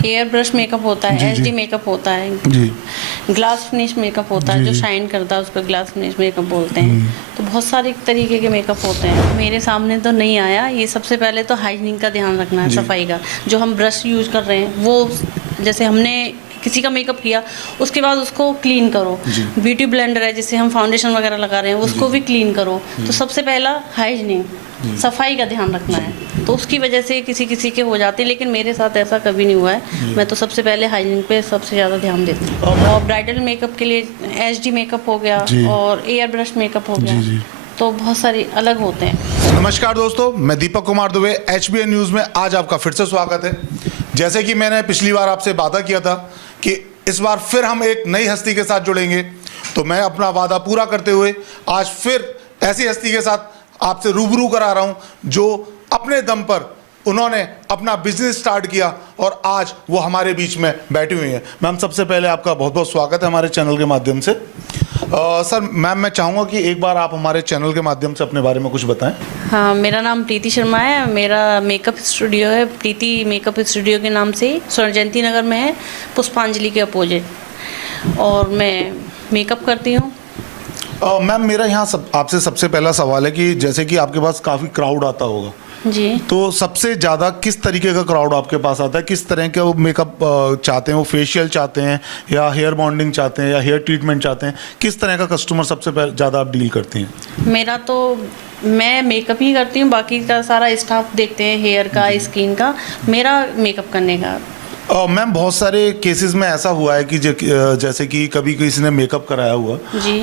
Hair brush makeup होता है, HD makeup होता है जी। ग्लास फिनिश मेकअप होता है, जो शाइन करता है उसको ग्लास फिनिश मेकअप बोलते हैं। तो बहुत सारे तरीके के मेकअप होते हैं। मेरे सामने तो नहीं आया। ये सबसे पहले तो हाइजीन का ध्यान रखना है, सफाई का। जो हम ब्रश यूज कर रहे हैं वो, जैसे हमने किसी का मेकअप किया उसके बाद उसको क्लीन करो। ब्यूटी ब्लेंडर है जिससे हम फाउंडेशन वगैरह लगा रहे हैं, उसको भी क्लीन करो। तो सबसे पहला हाइजीन, सफाई का ध्यान रखना है। तो उसकी वजह से किसी के हो जाते हैं, लेकिन मेरे साथ ऐसा कभी नहीं हुआ है। मैं तो सबसे पहले हाइजीन पे सबसे ज़्यादा ध्यान देती हूँ। और ब्राइडल मेकअप के लिए एचडी मेकअप हो गया और एयर ब्रश मेकअप हो गया, तो बहुत सारे अलग होते हैं। नमस्कार दोस्तों, मैं दीपक कुमार दुबे, HBN न्यूज़ में आज आपका फिर से स्वागत है। जैसे कि मैंने पिछली बार आपसे वादा किया था कि इस बार फिर हम एक नई हस्ती के साथ जुड़ेंगे, तो मैं अपना वादा पूरा करते हुए आज फिर ऐसी हस्ती के साथ आपसे रूबरू करा रहा हूं जो अपने दम पर उन्होंने अपना बिजनेस स्टार्ट किया और आज वो हमारे बीच में बैठी हुई हैं। मैम, सबसे पहले आपका बहुत बहुत स्वागत है हमारे चैनल के माध्यम से। सर, मैम, मैं चाहूँगा कि एक बार आप हमारे चैनल के माध्यम से अपने बारे में कुछ बताएं। हाँ, मेरा नाम प्रीति शर्मा है। मेरा मेकअप स्टूडियो है प्रीति मेकअप स्टूडियो के नाम से ही, स्वर्ण जयंती नगर में है, पुष्पांजलि के अपोजिट। और मैं मेकअप करती हूँ। मैम, मेरा यहाँ आपसे सबसे पहला सवाल है कि जैसे कि आपके पास काफ़ी क्राउड आता होगा जी, तो सबसे ज़्यादा किस तरीके का क्राउड आपके पास आता है? किस तरह के वो मेकअप चाहते हैं? वो फेशियल चाहते हैं या हेयर बॉन्डिंग चाहते हैं या हेयर ट्रीटमेंट चाहते हैं? किस तरह का कस्टमर सबसे ज़्यादा आप डील करती हैं? मेरा तो मैं मेकअप ही करती हूँ, बाकी का सारा स्टाफ देखते हैं, हेयर का, स्किन का, मेरा मेकअप करने का। मैम, बहुत सारे केसेस में ऐसा हुआ है कि जैसे कि कभी किसी ने मेकअप कराया हुआ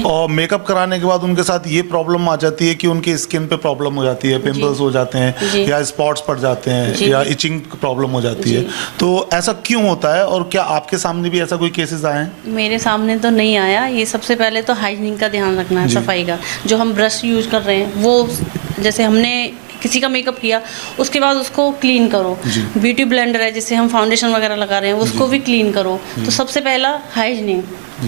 और मेकअप कराने के बाद उनके साथ ये प्रॉब्लम आ जाती है कि उनके स्किन पे प्रॉब्लम हो जाती है, पिंपल्स हो जाते हैं या स्पॉट्स पड़ जाते हैं या इचिंग प्रॉब्लम हो जाती है। तो ऐसा क्यों होता है और क्या आपके सामने भी ऐसा कोई केसेस आए हैं? मेरे सामने तो नहीं आया। ये सबसे पहले तो हाइजीन का ध्यान रखना है, सफाई का। जो हम ब्रश यूज कर रहे हैं वो, जैसे हमने किसी का मेकअप किया उसके बाद उसको क्लीन करो। ब्यूटी ब्लेंडर है जिससे हम फाउंडेशन वगैरह लगा रहे हैं, उसको भी क्लीन करो। तो सबसे पहला हाइजीन,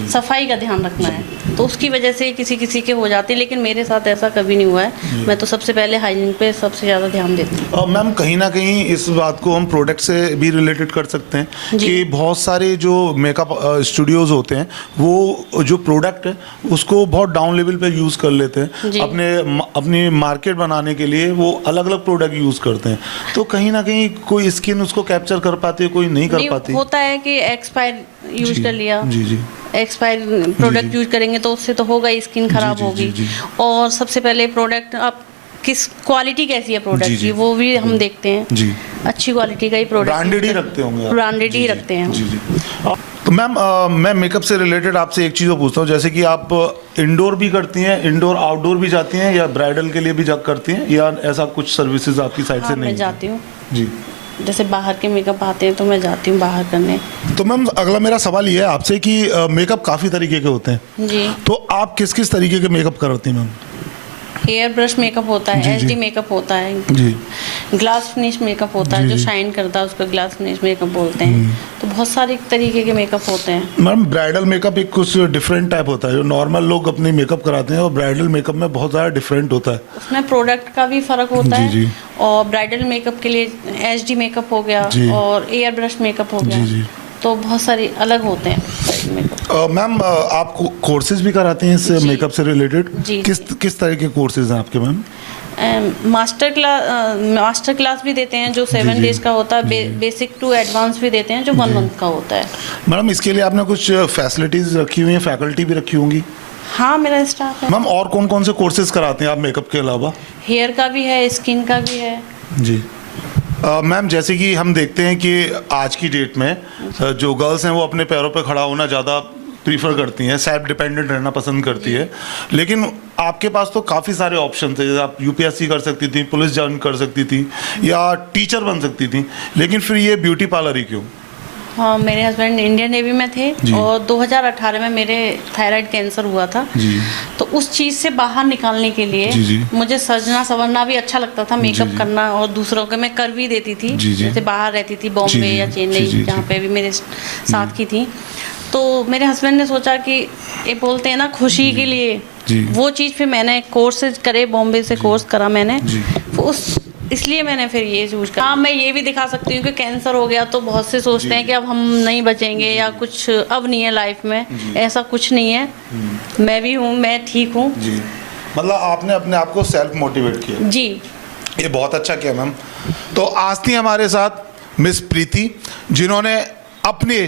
सफाई का ध्यान रखना है। तो उसकी वजह से किसी के हो जाते हैं, लेकिन मेरे साथ ऐसा कभी नहीं हुआ है। मैं तो सबसे पहले हाइजीन पे सबसे ज़्यादा ध्यान देती हूँ। मैम, कहीं ना कहीं इस बात को हम प्रोडक्ट से भी रिलेटेड कर सकते हैं कि बहुत सारे जो मेकअप स्टूडियोज होते हैं वो जो प्रोडक्ट है उसको बहुत डाउन लेवल पे यूज़ कर लेते हैं। अपनी मार्केट बनाने के लिए वो अलग अलग प्रोडक्ट यूज़ करते हैं। तो कहीं ना कहीं कोई स्किन उसको कैप्चर कर पाती है, कोई नहीं कर पाती। होता है कि एक्सपायर यूज कर लिया। जी। एक्सपायर प्रोडक्ट यूज करेंगे तो उससे तो होगा, स्किन खराब होगी। और सबसे पहले प्रोडक्ट आप किस क्वालिटी कैसी है प्रोडक्ट की, वो भी हम देखते हैं। अच्छी क्वालिटी का ही प्रोडक्ट, ब्रांडेड ही रखते होंगे, ब्रांडेड ही रखते हैं। तो मैम, मैं मेकअप से रिलेटेड आपसे एक चीज़ पूछता हूँ, जैसे कि आप इंडोर भी करती हैं, इंडोर आउटडोर भी जाती हैं या ब्राइडल के लिए भी करती हैं या ऐसा कुछ सर्विसेज आपकी साइड से नहीं? मैं जाती हूँ जी। जैसे बाहर के मेकअप आते हैं तो मैं जाती हूँ बाहर करने। तो मैम, अगला मेरा सवाल ये है आपसे कि मेकअप काफ़ी तरीके के होते हैं जी, तो आप किस किस तरीके के मेकअप करती हैं मैम? हेयर ब्रश मेकअप होता है, एचडी मेकअप होता है जी, ग्लास फिनिश मेकअप होता है, जो शाइन करता है उसको ग्लास फिनिश मेकअप बोलते हैं। तो बहुत सारे तरीके के मेकअप होते हैं। मैम, ब्राइडल मेकअप एक कुछ डिफरेंट टाइप होता है। जो नॉर्मल लोग अपने मेकअप कराते हैं और ब्राइडल मेकअप में बहुत ज़्यादा डिफरेंट होता है। उसमें प्रोडक्ट का भी फर्क होता है। और ब्राइडल मेकअप के लिए एचडी मेकअप हो गया और एयर ब्रश मेकअप हो गया, तो बहुत सारे अलग होते हैं मेकअप। मैम, आप कोर्सेज भी कराते हैं इस मेकअप से रिलेटेड? किस तरह के कोर्सेज हैं आपके मैम? मास्टर क्लास भी देते हैं जो 7 डेज का होता है। बेसिक टू एडवांस भी देते हैं जो 1 मंथ का होता है। मैडम, इसके लिए आपने कुछ फैसिलिटीज रखी हुई हैं, फैकल्टी भी रखी होंगी? हाँ, मेरा स्टाफ है। मैम, और कौन कौन से कोर्सेज कराते हैं आप मेकअप के अलावा? हेयर का भी है, स्किन का भी है। जी। मैम, जैसे कि हम देखते हैं कि आज की डेट में जो गर्ल्स हैं वो अपने पैरों पर खड़ा होना ज़्यादा प्रीफर करती हैं, सेल्फ डिपेंडेंट रहना पसंद करती है। लेकिन आपके पास तो काफ़ी सारे ऑप्शन थे। जैसे आप यूपीएससी कर सकती थी, पुलिस ज्वाइन कर सकती थी या टीचर बन सकती थी, लेकिन फिर ये ब्यूटी पार्लर ही क्यों? हाँ, मेरे हस्बैंड इंडियन नेवी में थे और 2018 में मेरे थायराइड कैंसर हुआ था। तो उस चीज़ से बाहर निकालने के लिए मुझे सजना संवरना भी अच्छा लगता था, मेकअप करना, और दूसरों के मैं कर भी देती थी। जैसे बाहर रहती थी बॉम्बे या चेन्नई, जहाँ पे भी मेरे साथ की थी। तो मेरे हस्बैंड ने सोचा कि ये बोलते हैं ना खुशी के लिए, वो चीज़ फिर मैंने कोर्सेज करे, बॉम्बे से कोर्स करा मैंने। उस इसलिए मैंने फिर ये चूज करा। हाँ, मैं ये भी दिखा सकती हूँ कि कैंसर हो गया तो बहुत से सोचते हैं कि अब हम नहीं बचेंगे या कुछ अब नहीं है लाइफ में। ऐसा कुछ नहीं है, मैं भी हूँ, मैं ठीक हूँ जी। मतलब आपने अपने आप को सेल्फ मोटिवेट किया जी। ये बहुत अच्छा किया मैम। तो आज थी हमारे साथ मिस प्रीति, जिन्होंने अपने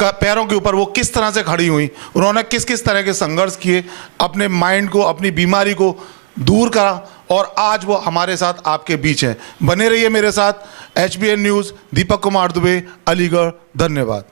पैरों के ऊपर वो किस तरह से खड़ी हुई, उन्होंने किस किस तरह के संघर्ष किए, अपने माइंड को, अपनी बीमारी को दूर करा और आज वो हमारे साथ आपके बीच हैं। बने रहिए मेरे साथ। HBN news, Deepak Kumar Dubey, Aligarh. धन्यवाद।